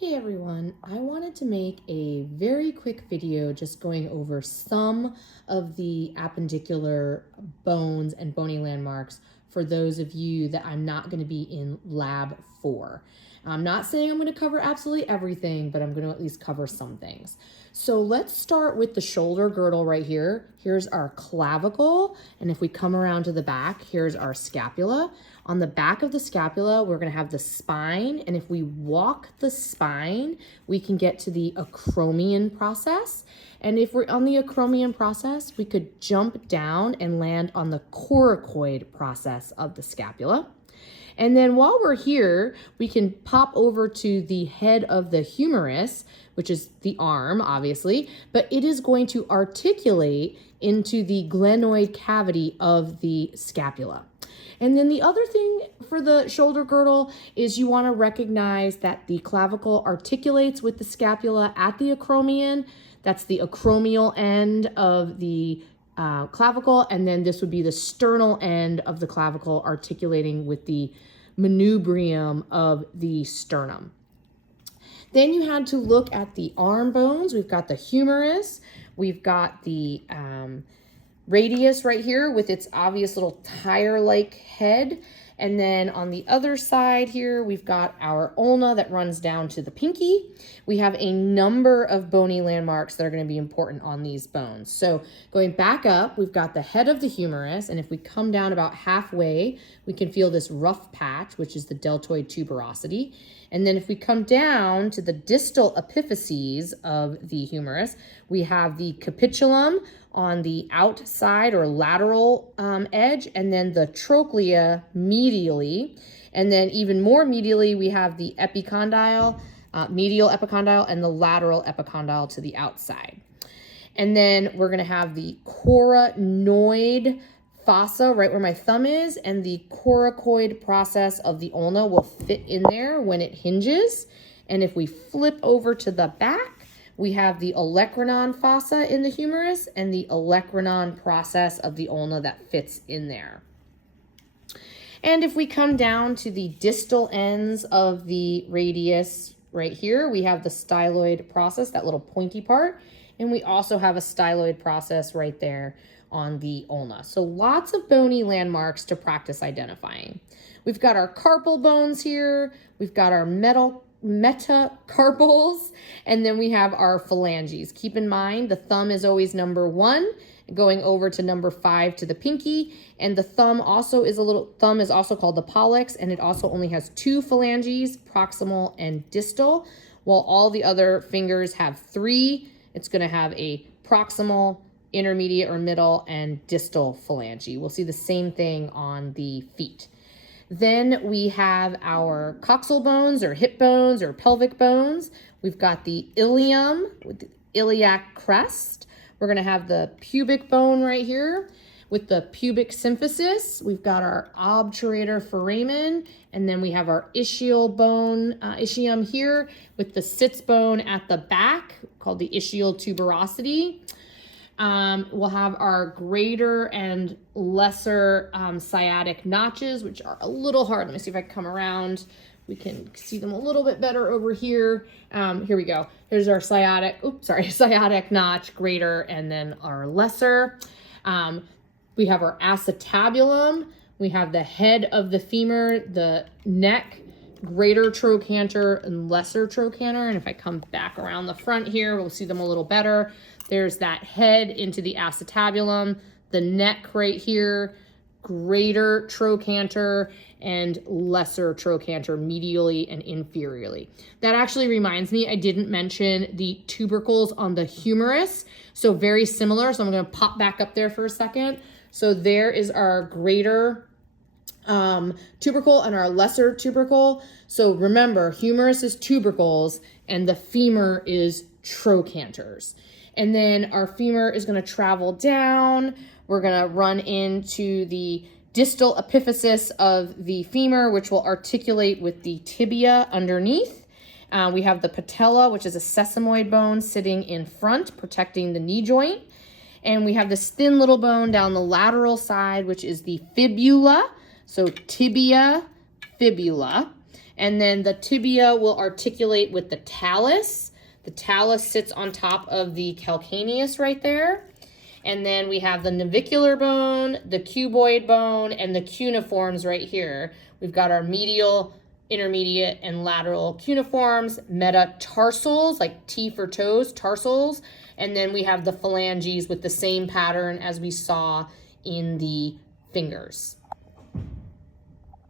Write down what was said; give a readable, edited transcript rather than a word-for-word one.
Hey everyone, I wanted to make a very quick video just going over some of the appendicular bones and bony landmarks for those of you that I'm not going to be in lab for. I'm not saying I'm going to cover absolutely everything, but I'm going to at least cover some things. So let's start with the shoulder girdle right here. Here's our clavicle, and if we come around to the back, here's our scapula. On the back of the scapula, we're going to have the spine, and if we walk the spine, we can get to the acromion process. And if we're on the acromion process, we could jump down and land on the coracoid process of the scapula. And then while we're here, we can pop over to the head of the humerus, which is the arm, obviously, but it is going to articulate into the glenoid cavity of the scapula. And then the other thing for the shoulder girdle is you want to recognize that the clavicle articulates with the scapula at the acromion. That's the acromial end of the clavicle, and then this would be the sternal end of the clavicle articulating with the manubrium of the sternum. Then you had to look at the arm bones. We've got the humerus, we've got the radius right here with its obvious little tire-like head. And then on the other side here, we've got our ulna that runs down to the pinky. We have a number of bony landmarks that are going to be important on these bones. So going back up, we've got the head of the humerus. And if we come down about halfway, we can feel this rough patch, which is the deltoid tuberosity. And then if we come down to the distal epiphyses of the humerus, we have the capitulum on the outside or lateral edge, and then the trochlea medially. And then even more medially, we have the epicondyle, medial epicondyle, and the lateral epicondyle to the outside. And then we're gonna have the coronoid fossa right where my thumb is, and the coracoid process of the ulna will fit in there when it hinges. And if we flip over to the back, we have the olecranon fossa in the humerus and the olecranon process of the ulna that fits in there. And if we come down to the distal ends of the radius right here, we have the styloid process, that little pointy part, and we also have a styloid process right there on the ulna. So lots of bony landmarks to practice identifying. We've got our carpal bones here, we've got our metacarpals, and then we have our phalanges. Keep in mind, the thumb is always number 1, going over to number 5 to the pinky, and the thumb is also called the pollex, and it also only has 2 phalanges, proximal and distal, while all the other fingers have 3. It's going to have a proximal, intermediate or middle, and distal phalange. We'll see the same thing on the feet. Then we have our coxal bones or hip bones or pelvic bones. We've got the ilium with the iliac crest. We're going to have the pubic bone right here with the pubic symphysis. We've got our obturator foramen, and then we have our ischial bone, ischium here with the sits bone at the back called the ischial tuberosity. We'll have our greater and lesser sciatic notches, which are a little hard. Let me see if I can come around. We can see them a little bit better over here. Here we go. Here's our sciatic notch, greater, and then our lesser. We have our acetabulum. We have the head of the femur, the neck, greater trochanter and lesser trochanter. And if I come back around the front here, we'll see them a little better. There's that head into the acetabulum, the neck right here, greater trochanter and lesser trochanter medially and inferiorly. That actually reminds me, I didn't mention the tubercles on the humerus. So very similar. So I'm going to pop back up there for a second. So there is our greater tubercle and our lesser tubercle. So remember, humerus is tubercles and the femur is trochanters. And then our femur is going to travel down. We're going to run into the distal epiphysis of the femur, which will articulate with the tibia underneath. We have the patella, which is a sesamoid bone sitting in front, protecting the knee joint. And we have this thin little bone down the lateral side, which is the fibula. So tibia, fibula. And then the tibia will articulate with the talus. The talus sits on top of the calcaneus right there. And then we have the navicular bone, the cuboid bone, and the cuneiforms right here. We've got our medial, intermediate, and lateral cuneiforms, metatarsals, like T for toes, tarsals. And then we have the phalanges with the same pattern as we saw in the fingers.